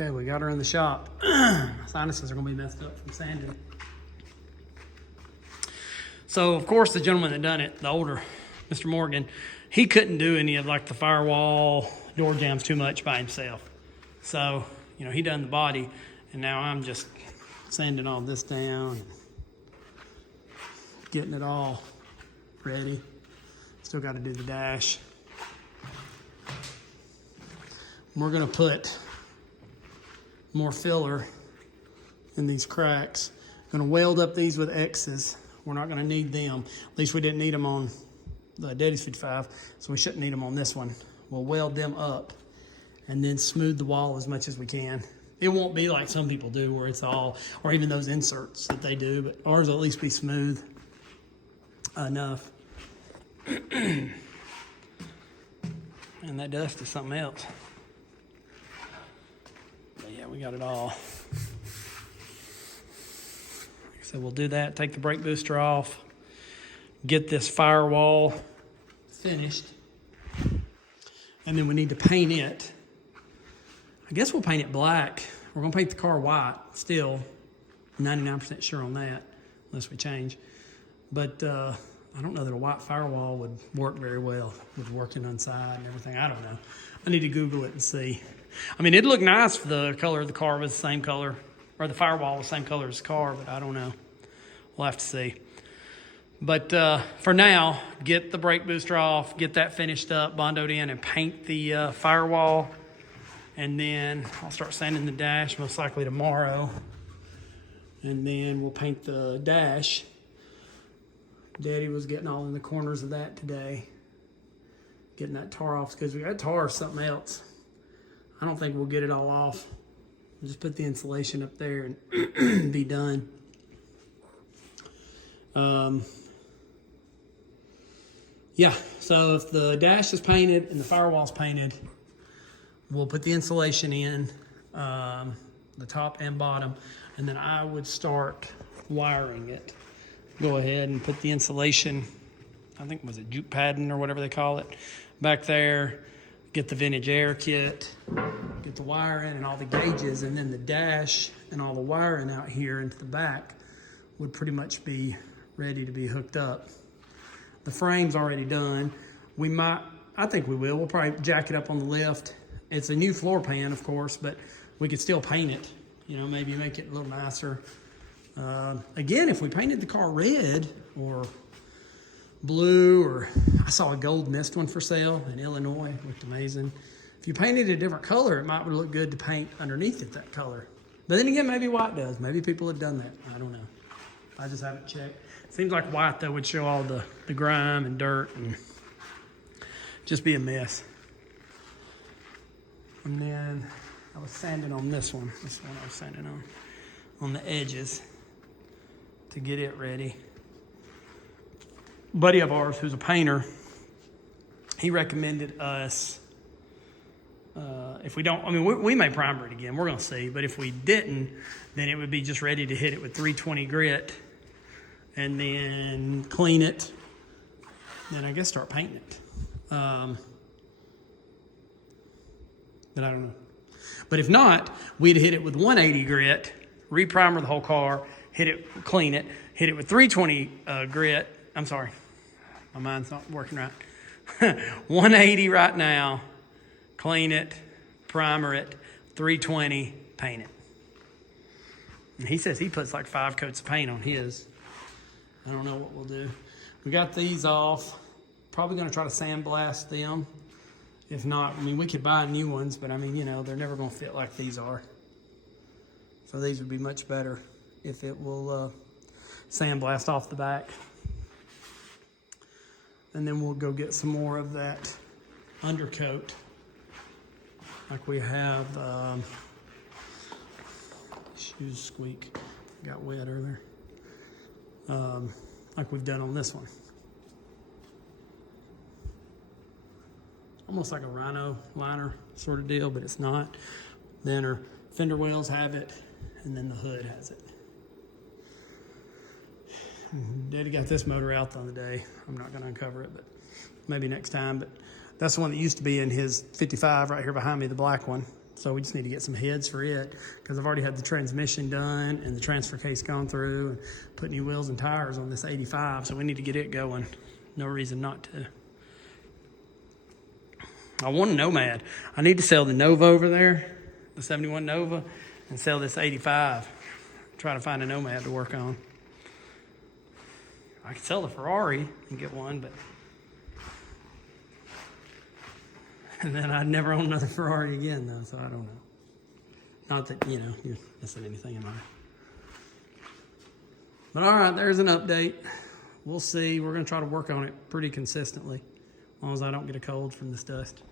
Okay, we got her in the shop. My sinuses are gonna be messed up from sanding. So of course the gentleman that done it, the older Mr. Morgan, he couldn't do any of like the firewall door jambs too much by himself. So, you know, he done the body, and now I'm just sanding all this down and getting it all ready. Still got to do the dash. We're gonna put more filler in these cracks. Gonna weld up these with X's. We're not gonna need them. At least we didn't need them on the Daddy's 55, so we shouldn't need them on this one. We'll weld them up and then smooth the wall as much as we can. It won't be like some people do where it's all, or even those inserts that they do, but ours will at least be smooth enough. And that dust is something else. But yeah, we got it all. Like I said, we'll do that, take the brake booster off, get this firewall finished, and then we need to paint it. I guess we'll paint it black. We're gonna paint the car white still, 99% sure on that, unless we change. But I don't know that a white firewall would work very well with working inside and everything. I don't know. I need to Google it and see. I mean, it'd look nice if the color of the car was the same color, or the firewall was the same color as the car, but I don't know. We'll have to see. But for now, get the brake booster off, get that finished up, bondoed in, and paint the firewall. And then I'll start sanding the dash most likely tomorrow. And then we'll paint the dash. Daddy was getting all in the corners of that today. Getting that tar off, because we got tar or something else. I don't think we'll get it all off. We'll just put the insulation up there and be done. Yeah, so if the dash is painted and the firewall's painted, we'll put the insulation in, the top and bottom, and then I would start wiring it. Go ahead and put the insulation, I think, was it jute padding or whatever they call it, back there. Get the vintage air kit, get the wiring and all the gauges, and then the dash and all the wiring out here into the back would pretty much be ready to be hooked up. The frame's already done. I think we will. We'll probably jack it up on the lift. It's a new floor pan, of course, but we could still paint it. You know, maybe make it a little nicer. Again, if we painted the car red or blue, or I saw a gold mist one for sale in Illinois, it looked amazing. If you painted a different color, it might look good to paint underneath it that color. But then again, maybe white does. Maybe people have done that. I don't know. I just haven't checked. Seems like white, though, would show all the grime and dirt and just be a mess. And then I was sanding on this one. This one I was sanding on the edges to get it ready. A buddy of ours who's a painter, he recommended us, if we don't, I mean, we may primer it again. We're going to see. But if we didn't, then it would be just ready to hit it with 320 grit and then clean it. Then I guess start painting it. But I don't know. But if not, we'd hit it with 180 grit, reprimer the whole car, hit it, clean it, hit it with 320 grit. I'm sorry, my mind's not working right. 180 right now, clean it, primer it, 320, paint it. And he says he puts like 5 coats of paint on his. I don't know what we'll do. We got these off. Probably going to try to sandblast them. If not, I mean, we could buy new ones, but I mean, you know, they're never going to fit like these are. So these would be much better if it will sandblast off the back. And then we'll go get some more of that undercoat. Like we have, shoes squeak, got wet earlier. Like we've done on this one. Almost like a rhino liner sort of deal, but it's not. Then our fender wells have it, and then the hood has it. Daddy got this motor out the other day. I'm not going to uncover it, but maybe next time. But that's the one that used to be in his 55 right here behind me, the black one. So we just need to get some heads for it because I've already had the transmission done and the transfer case gone through and put new wheels and tires on this 85. So we need to get it going. No reason not to. I want a Nomad. I need to sell the Nova over there, the 71 Nova, and sell this 85. Try to find a Nomad to work on. I could sell the Ferrari and get one, but and then I'd never own another Ferrari again, though, so I don't know. Not that, you're missing anything in mine. But all right, there's an update. We'll see. We're going to try to work on it pretty consistently, as long as I don't get a cold from this dust.